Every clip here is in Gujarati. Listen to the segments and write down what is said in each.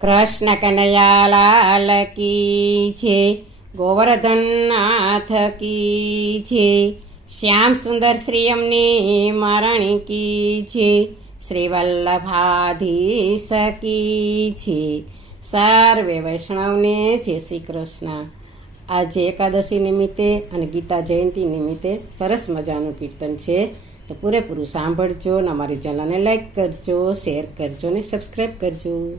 કૃષ્ણ કનૈયાલાલ કી છે, ગોવર્ધનનાથ કી છે, શ્યામ સુંદર શ્રી અમની મારણી કી છે શ્રી વલ્લભાધીશ કી છે. સર્વે વૈષ્ણવને જય શ્રી કૃષ્ણ. આજે એકાદશી નિમિત્તે અને ગીતા જયંતિ નિમિત્તે સરસ મજાનું કીર્તન છે. તો પૂરેપૂરું સાંભળજો અને અમારી ચેનલને લાઈક કરજો, શેર કરજો અને સબસ્ક્રાઈબ કરજો.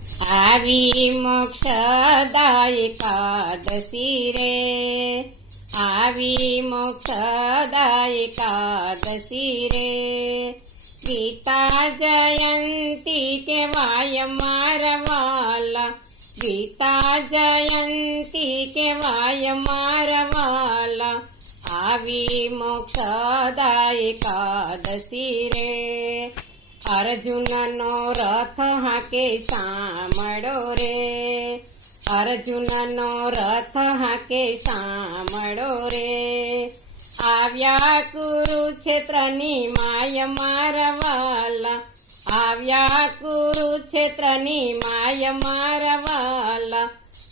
આવી મોક્ષદાય એકાદશી રે આવી મોક્ષદાય એકાદશી રે ગીતા જયંતી કેવાય મારવાલા ગીતા જયંતી કેવાય મારવાલા આવી મોક્ષદાય એકાદશી રે અર્જુનનો રથ હાકે સામળો રે. અર્જુનનો રથ હાકે સામળો રે. આવ્યા કુરુક્ષેત્રની માય મારવાલા, આવ્યા કુરુક્ષેત્રની માય મારવાલા,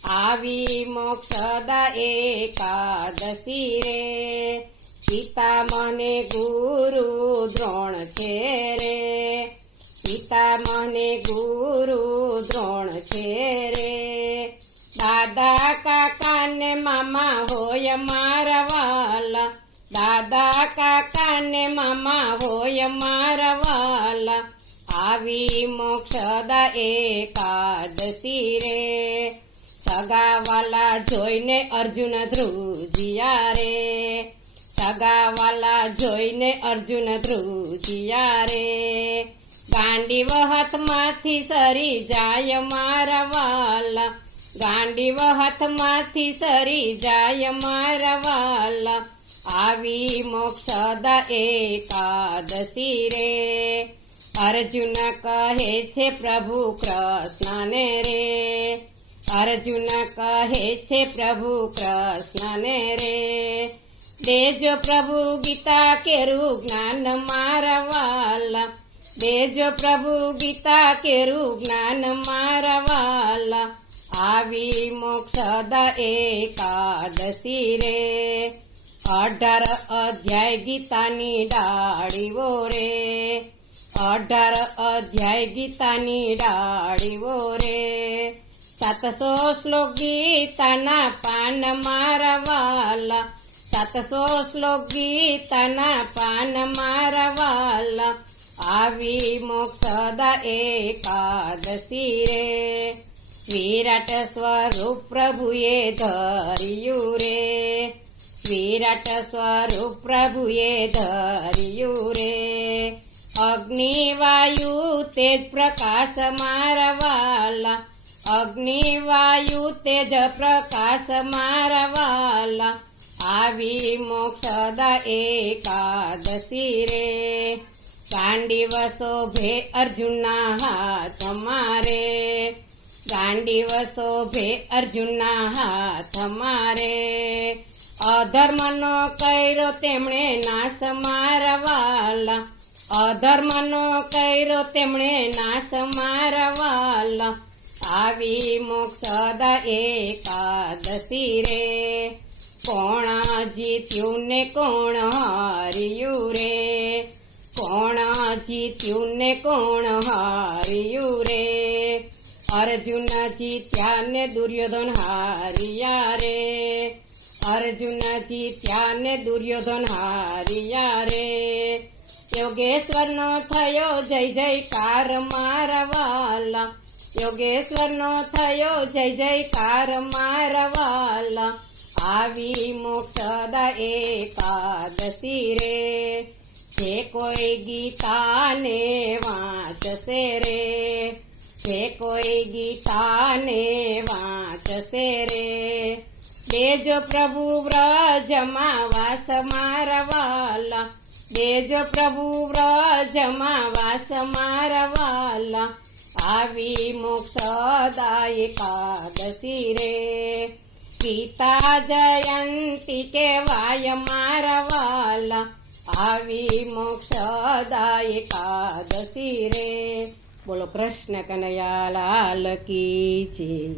આવી મોક્ષદા એકાદશી રે. પિતા મને ગુરુ દ્રોણ છે પિતા મને ગુરુ દ્રોણ છે રે. દાદા કાકા ને મામા હોય મારા વાલા દાદા કાકા ને મામા હોય મારા વાલા આવી મોક્ષદા એકાદશી રે. સગાવાલા જોઈને અર્જુન ધ્રુજિયા રે. સગાવાલા જોઈને અર્જુન ધ્રુજિયા રે. ગાંડીવ હાથમાંથી સરી જાય મારા વાલા. ગાંડીવ હાથમાંથી સરી જાય મારા વાલા. આવી મોક્ષદા એકાદશી રે. અર્જુન કહે છે, પ્રભુ કૃષ્ણને રે. અર્જુન કહે છે, પ્રભુ કૃષ્ણને રે. દેજો પ્રભુ ગીતા કેરું જ્ઞાન મારા વાલા. દેજો પ્રભુ ગીતા કેરું જ્ઞાન મારા વાલા. આવી મોક્ષદા એકાદશી રે. અઢાર અધ્યાય ગીતાની ડાળીઓ રે. અઢાર અધ્યાય ગીતાની ડાળીઓ રે. સાતસો શ્લોક ગીતાના પાન મારા વાલા. સાતસો શ્લોક ગીતાના પાન મારા વાલા. આવી મોક્ષદ એકાદશી રે વિરાટ સ્વરૂપ પ્રભુએ ધર્યું રે વિરાટ સ્વરૂપ પ્રભુએ ધર્યું રે અગ્નિ વાયુ તેજ પ્રકાશ મારવાલા અગ્નિ વાયુ તેજ પ્રકાશ મારવાલા આવી મોક્ષદ એકાદશી રે ગાંડીવ શોભે હાથ તમારે ગાંડીવ શોભે અર્જુનના હાથ મારે. અધર્મનો કર્યો તેમણે નાશ મારવાલા. અધર્મનો કર્યો તેમણે નાશ મારવાલા. આવી મોક્ષદા એકાદશી રે. કોણ જીત્યું ને કોણ હાર્યું રે? કોણ જીત્યું ને કોણ હાર્યું રે? અર્જુન જીત્યા દુર્યોધન હારિયા રે. અર્જુન જીત્યા દુર્યોધન હારિયા રે. યોગેશ્વર નો થયો જય જયકાર મારવાલા વાલા. યોગેશ્વર નો થયો જય જયકાર મારવાલા આવી મોક્ષદા એકાદશી રે. જે કોઈ ગીતાને વાંચશે રે? જે કોઈ ગીતાને વાંચશે રે? બેજ પ્રભુ વ્રજમાં વાસ મારવાલા. બેજ પ્રભુ વ્રજમાં વાસ મારવાલા. આવી મોક્ષદા એકાદશી રે. ગીતા જયંતી કેવાય મારા વાલા આવી મોક્ષદા એકાદશી રે. બોલો કૃષ્ણ કનૈયા લાલ કી છે